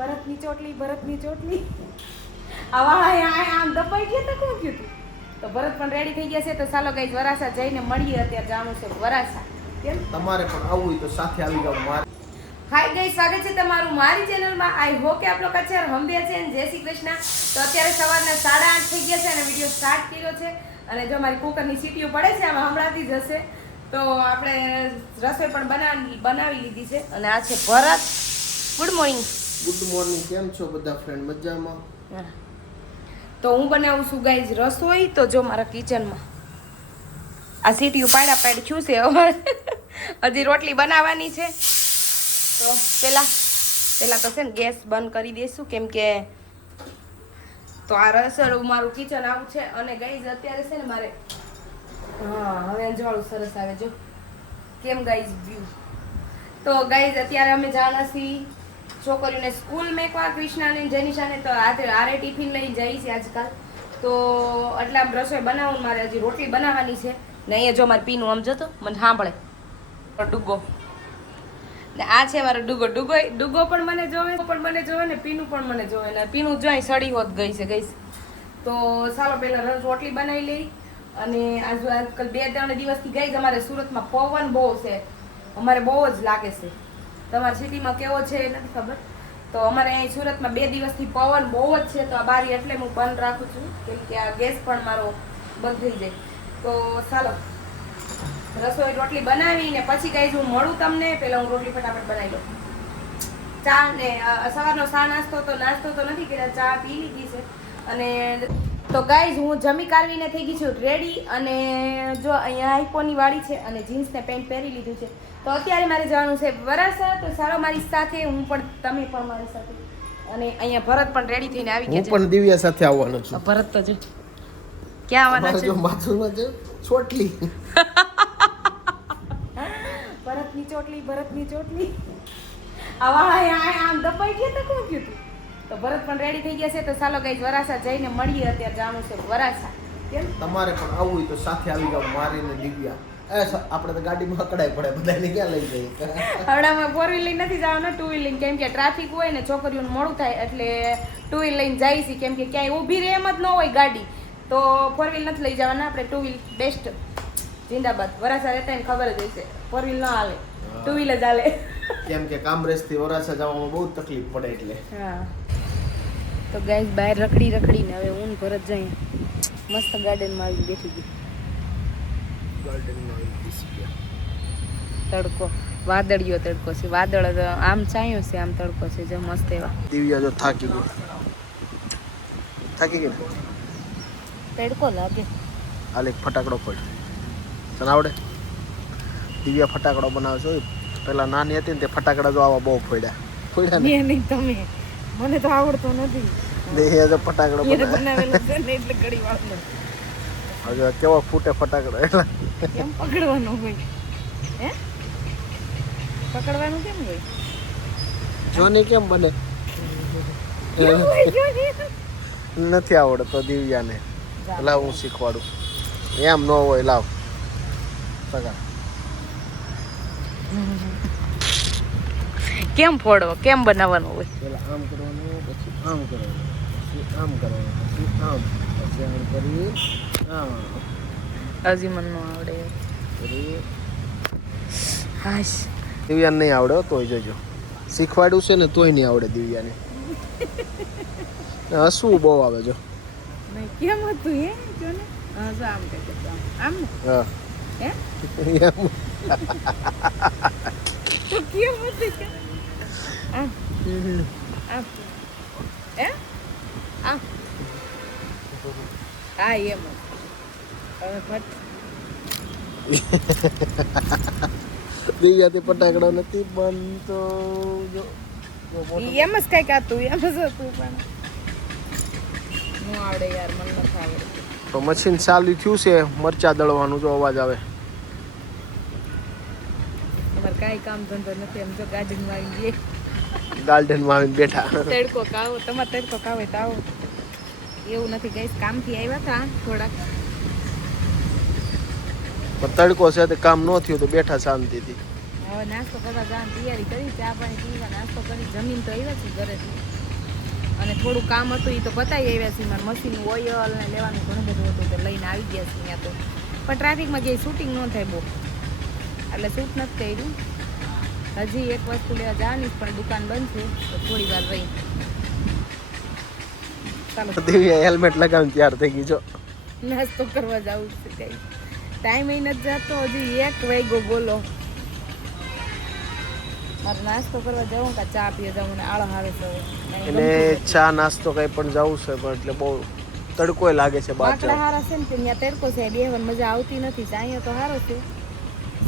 ભરતની ચોટલી આ વાળા આમ દબાઈ ગયા તો કોણ કીધું તો ભરત પણ રેડી થઈ ગયા છે તો ચાલો ગાઈસ વરાસા જઈને મળીએ અત્યારે જાણું છે વરાસા કેમ તમારે પણ આવવું હોય તો સાથે આવી જાવ મારે હાય ગાઈસ સ્વાગત છે તમારું મારી ચેનલમાં આઈ હોપ કે આપ લોકો અત્યારે હંભ્યા છે અને જય શ્રી કૃષ્ણ તો અત્યારે સવારના 8:30 થઈ ગયા છે અને વિડીયો સ્ટાર્ટ કર્યો છે અને જો મારી કુકરની સીટીઓ પડે છે આમાં હમણાંથી જ હશે તો આપણે રસોઈ પણ બનાવી લીધી છે અને આ છે ભરત ગુડ મોર્નિંગ કેમ છો બધા ફ્રેન્ડ મજામાં તો હું બનાવું છું ગાઈઝ રસોઈ તો જો મારા કિચનમાં આ સીટીઓ પાડી છું છે હજી રોટલી બનાવવાની છે તો પહેલા તો છે ને ગેસ બંધ કરી દઈશું કેમ કે તો આ રસોડું મારું કિચન આવું છે અને ગાઈઝ અત્યારે છે ને મારે હા હવે અંજવાળું સરસ આવે જો કેમ ગાઈઝ વ્યૂ તો ગાઈઝ અત્યારે અમે જાણા છીએ છોકરીઓને સ્કૂલ મેકવા કૃષ્ણાને જેનિશાને તો આરે ટિફિન લઈને જઈ છે આજકાલ તો એટલે આમ રસોઈ બનાવવું મારે હજી રોટલી બનાવવાની છે ને અહીંયા જો મારે પીનું આમ જતો મને સાંભળે ડુગો ને આ છે મારો ડુગો પણ મને જોવે ને પીનું પણ મને જોવે ને પીનું જોઈ સડી હોત ગઈ છે તો ચાલો પહેલાં રોટલી બનાવી લઈ અને આજકાલ 2-3 દિવસથી ગઈ અમારે સુરતમાં પવન બહુ છે અમારે બહુ જ લાગે છે તમારી સિટીમાં કેવો છે એ નથી ખબર તો અમારે અહીં સુરતમાં 2 દિવસથી પવન બહુ જ છે તો આ બારી એટલે હું બંધ રાખું છું કેમ કે આ ગેસ પણ મારો બંધ થઈ જાય તો ચાલો રસોઈ રોટલી બનાવીને પછી ગાઈઝ હું મળું તમને પહેલાં હું રોટલી ફટાફટ બનાવી લઉં ચા ને સવારનો નાસ્તો તો નથી કર્યા ચા પી લીધી છે અને તો ગાઈઝ હું જમી કારવીને થઈ ગઈ છું રેડી અને જો અહીંયા આઈફોનની વાળી છે અને જીન્સ ને પેન્ટ પહેરી લીધું છે તો અત્યારે મારે જવાનું છે વરાસા તો સારો મારી સાથે તમે પણ મારી સાથે અને અહીંયા ભરત પણ રેડી થઈને આવી ગયા છે હું પણ દિવ્યા સાથે આવવાનો છું ભરત તો જો ક્યાં આવવાના છે જો માથુમાં જો ચોટલી ભરતની ચોટલી આ વાળા આમ દબાઈ ગયા તો કોણ કીધું તો ભરત પણ રેડી થઈ ગયા છે તો ચાલો ગાઈઝ વરાસા જઈને મળીએ અત્યારે જાણું છે વરાસા કેમ તમારે પણ આવવું હોય તો સાથે આવી જાવ મારે ને દિવ્યા આપણે તો ગાડીમાં અકડાય પડે બધાને ક્યાં લઈ જઈએ હવડામાં 4 વ્હીલ લઈને નથી જવાના 2 વ્હીલ લઈને કેમ કે ટ્રાફિક હોય ને છોકરીઓને મોડું થાય એટલે 2 વ્હીલ લઈને જાય છે કેમ કે ક્યાંય ઊભી રહે એમ જ ન હોય ગાડી તો 4 વ્હીલ નથી લઈ જવાના આપણે 2 વ્હીલ બેસ્ટ જિંદાબાદ વરાસા રહેતા ને ખબર જ હશે 4 વ્હીલ ના હાલે 2 વ્હીલ જ હાલે કેમ કે કામરેજ થી વરાસા જવામાં બહુ તકલીફ પડે એટલે હા તો ગાઈઝ બહાર રખડીને હવે હું ભરત જઈએ મસ્ત ગાર્ડનમાં આવી બેઠી ગઈ તડકો વાદળિયો તડકો છે વાદળ આમ ચાયો છે આમ તડકો છે જો મસ્ત એવા દિવ્યા જો થાકી ગઈ તડકો લાગે હાલ એક ફટાકડો ફોડ તને આવડે દિવ્યા ફટાકડો બનાવે છે પેલા નાની હતી ને તે ફટાકડા જો આવા બહુ ફોડ્યા નહીં તમે મને તો આવડતો નથી દેહે જો ફટાકડો બનાવેલો છે ને એટલે ઘડી વાર હવે કેવો ફૂટે ફટાકડો એટલે કેમ પકડવાનો હોય હે પકડવાનું કેમ હોય જોની કેમ બને નથી આવડતો દિવ્યાને લાવ હું શીખવાડું એમ ન હોય લાવ સગા કેમ ફોડવો કેમ બનાવવાનું હોય પેલા આમ કરવાનું પછી આમ કરવાનું પછી આમ કરવાનું પછી આમ કરી આમ હજી મને ન આવડે હાશ દિવ્યાને નહીં આવડે તોય જોજો શીખવાડ્યું છે ને તોય નહીં આવડે દિવ્યાને હસવું બહુ આવે જો કેમ હતું એ જો ને હા જો આમ કે આમ ને હા હે એમ તો કેમ હતું આમ આમ હે આમ હા એમ દિવ્યાથી ફટાકડો નથી બનતો જો એમ જ કઈક હતું એમ જ હતું પણ હું આવડે યાર મને નથી આવડતું તો મશીન ચાલુ થયું છે મરચા દળવાનું જો અવાજ આવે તમારે કાંઈ કામ ધંધો નથી એમ જો ગાર્ડનમાં આવીને બેઠા તડકો કાવો તમારે તડકો કાવે તો આવો એવું નથી ગઈ કામથી આવ્યા હતા થોડાક તડકો છે તે કામ ન થયું તો બેઠા શાંતિથી હવે નાસ્તો કરવા જવાની તૈયારી કરી, ચા પાણી પીવા, નાસ્તો કરી, જમીન તો આવ્યા છે ઘરેથી. અને થોડું કામ હતું એ તો પતાવી આવ્યા છીએ. મારે મશીનનું ઓઇલ ને લેવાનું ઘણું બધું હતું તો લઈને આવી ગયા છીએ ત્યાં તો. પણ ટ્રાફિકમાં જઈ શૂટિંગ ન થાય બહુ, એટલે શૂટ નથી કર્યું. હજી એક વસ્તુ લેવા જવાની પણ દુકાન બંધ છે તો થોડી વાર રહી. ચાલો દિવ્યા હેલ્મેટ લગાવીને તૈયાર થઈ ગઈ જો. નાસ્તો કરવા જવું છે કઈ ટાઈમ એ નથી જતો, હજી 1 વાગ્યો બોલો. મારે નાસ્તો કરવા જવું કે ચા પીવા જવું ને આળસ આવે છે એને ચા નાસ્તો કઈ પણ જવું છે પણ એટલે બહુ તડકો લાગે છે બહાર. બાકડા હારા છે ને ત્યાં તડકો છે, બેહવાની મજા આવતી નથી. અહીંયા તો સારો છે.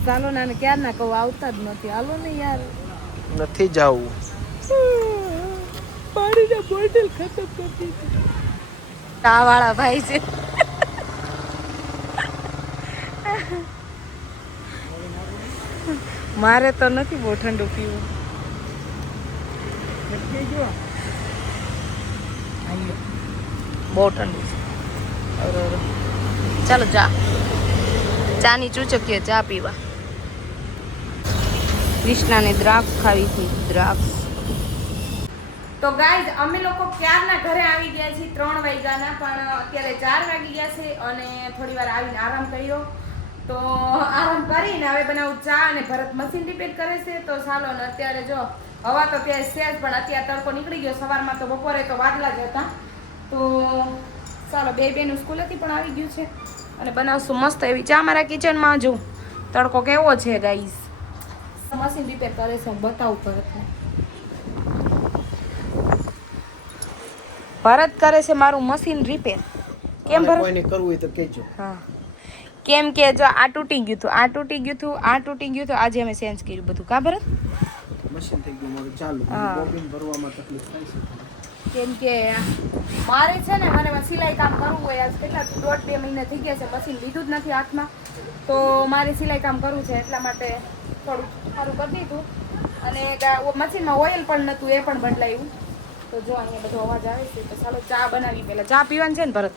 ચાલો નાને ક્યારના કહું આવતા જ નથી. હાલો ને યાર, નથી જવું. પાણીના બોટલ ખતમ કરી દીધી. ચા વાળા ભાઈ છે. મારે તો નથી બહુ ઠંડુ પીવું. બહુ ઠંડુ છે. ચાલો ચાની ચૂચકીએ ચા પીવા. કૃષ્ણાને દ્રાક્ષ ખાવી હતી, દ્રાક્ષ. તો ગાઈઝ અમે લોકો ક્યારના ઘરે આવી ગયા છીએ, 3 વાગ્યાના, પણ અત્યારે 4 વાગી ગયા છે અને થોડી વાર આવીને આરામ કર્યો. તો આરામ કરીને હવે બનાવું ચા અને ભરત મશીન રિપેર કરે છે તો ચાલો. ને અત્યારે જો હવા તો ત્યાં છે જ પણ અત્યારે તડકો નીકળી ગયો. સવારમાં તો બપોરે તો વાદળા જ હતા. તો ચાલો બે બેનું સ્કૂલેથી પણ આવી ગયું છે અને બનાવશું મસ્ત એવી ચા. મારા કિચનમાં જો તડકો કેવો છે ગાઈઝ. મશીન રિપેર કરે છે, હું બતાવું ભરતને. ભરત કરે છે મારું મશીન રિપેર. કેમ ભરત? કોઈને કરવું હોય તો કહેજો. હા, કેમ કે જો આ તૂટી ગયું હતું, આ તૂટી ગયું હતું, આ તૂટી ગયું હતું. આજે અમે ચેન્જ કર્યું બધું. કા ભરત? મશીન થઈ ગયું મારું ચાલુ. બોબિન ભરવામાં તકલીફ થાય છે કેમ કે મારે છે ને મને સિલાઈ કામ કરવું હોય. આજ કેટલા 1.5-2 મહિના થઈ ગયા છે, મશીન લીધું જ નથી હાથમાં. તો મારે સિલાઈ કામ કરવું છે એટલા માટે થોડું સારું કરી દીધું. અને મશીનમાં ઓઇલ પણ નહોતું, એ પણ બદલાયું. તો જો અહીંયા બધો અવાજ આવે છે તો ચાલો ચા બનાવી. પહેલાં ચા પીવાની છે ને ભરત?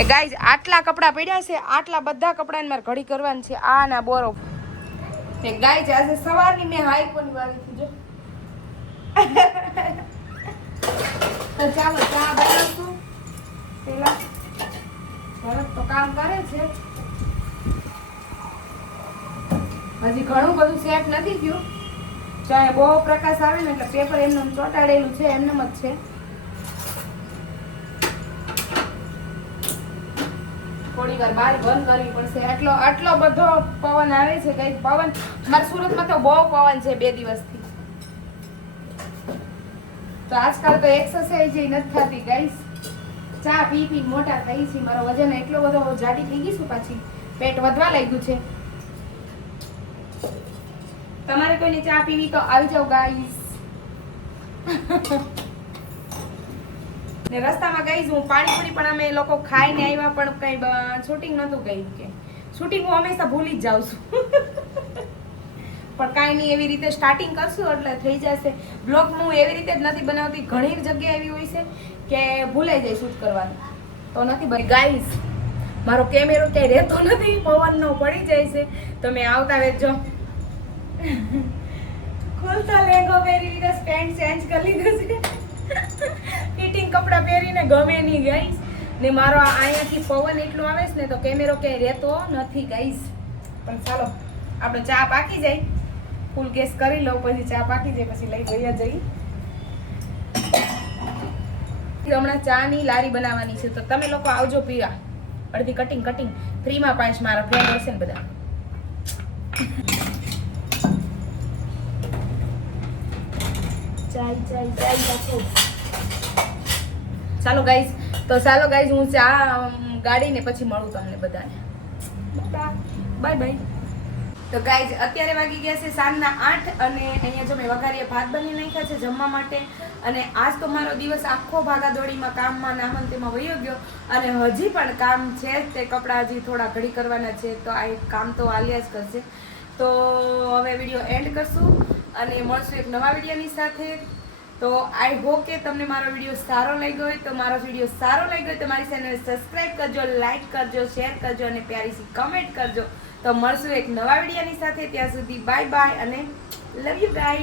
એ ગાઈઝ આટલા કપડાં પડ્યા છે, આટલા બધા કપડાને મારે ઘડી કરવાની છે. આ ના બોરો એ ગાઈઝ આજે સવારની મેં હાઈ પણ વાળી હતી જો. તો ચાલો ચા બનાવશું. પેલા ભરત તો કામ કરે છે, હજી ઘણું બધું સેટ નથી થયું. ચાહે બહુ પ્રકાશ આવે ને એટલે પેપર એમને ચોંટાડેલું છે, એમને જ છે. થોડી વાર બહાર બંધ કરવી પડશે. આટલો બધો પવન આવે છે ગાઈસ. પવન મારા સુરતમાં તો બહુ પવન છે 2 દિવસથી. તો આજકાલ તો એક્સરસાઇઝ નથી થતી ગાઈસ. ચા પી પી મોટા થઈ છે. મારો વજન એટલો બધો જાડી થઈ ગઈ છું, પાછી પેટ વધવા લાગ્યું છે. તમારે કોઈને ચા પીવી તો આવી જાવ ગાઈસ. ને રસ્તામાં ગાઈસ હું પાણીપુરી પણ અમે લોકો ખાઈને આવ્યા પણ કઈ શૂટિંગ નહોતું કર્યું. કે શૂટિંગ હું હંમેશા ભૂલી જ જાઉં છું. પણ કાંઈ નહીં, એવી રીતે સ્ટાર્ટિંગ કરશું એટલે થઈ જશે. બ્લોગ હું એવી રીતે જ નથી બનાવતી. ઘણી જગ્યાએ એવી હોય છે કે ભૂલાઈ જાય શૂટ કરવાનું, તો નથી બની. ગાઈસ મારો કેમેરો ક્યાંય રહેતો નથી, પવનનો પડી જાય છે. તો મેં આવતા વેચજો ખોલતા લેંગો પહેરી લીધો, સ્ટેન્ડ ચેન્જ કરી લીધું છે. ફિટિંગ કપડાં પહેરીને ગમે નહીં ગાઈસ. ને મારો અહીંયાથી પવન એટલો આવે છે ને તો કેમેરો ક્યાંય રહેતો નથી ગાઈસ. પણ ચાલો આપણે ચા પાકી જાય, ફૂલ ગેસ કરી લઉં, પછી ચા પાકી જાય પછી લઈ ગયા જઈ. હમણાં ચાની લારી બનાવવાની છે તો તમે લોકો આવજો પીવા. અડધી કટિંગ ફ્રીમાં પાંચ મારા ફ્રેન્ડ હશે ને બધા. ચાય રાખો. ચાલો ગાઈસ હું ચા ગાડીને પછી મળું તમને બધાને. બાય. તો ગાઈઝ અત્યારે વાગી ગયા છે સાંજના 8 અને અહીંયા જો મેં વઘારીએ ભાત બની નાખ્યા છે જમવા માટે. અને આજ તો મારો દિવસ આખો ભાગાદોડીમાં કામમાં નામન તેમાં વયો ગયો અને હજી પણ કામ છે. તે કપડાં હજી થોડા ઘડી કરવાના છે તો આ કામ તો આલ્યા જ કરશે. તો હવે વિડીયો એન્ડ કરશું અને મળશું એક નવા વિડીયોની સાથે. તો આઈ હોપ કે તમને મારો વિડીયો સારો લાગ્યો હોય તો મારો વિડીયો સારો લાગ્યો હોય તો મારી ચેનલને સબસ્ક્રાઇબ કરજો, લાઈક કરજો, શેર કરજો અને પ્યારી સી કમેન્ટ કરજો. તો મળશું એક નવા વિડીયોની સાથે. ત્યાં સુધી બાય બાય અને લવ યુ ગાઈઝ.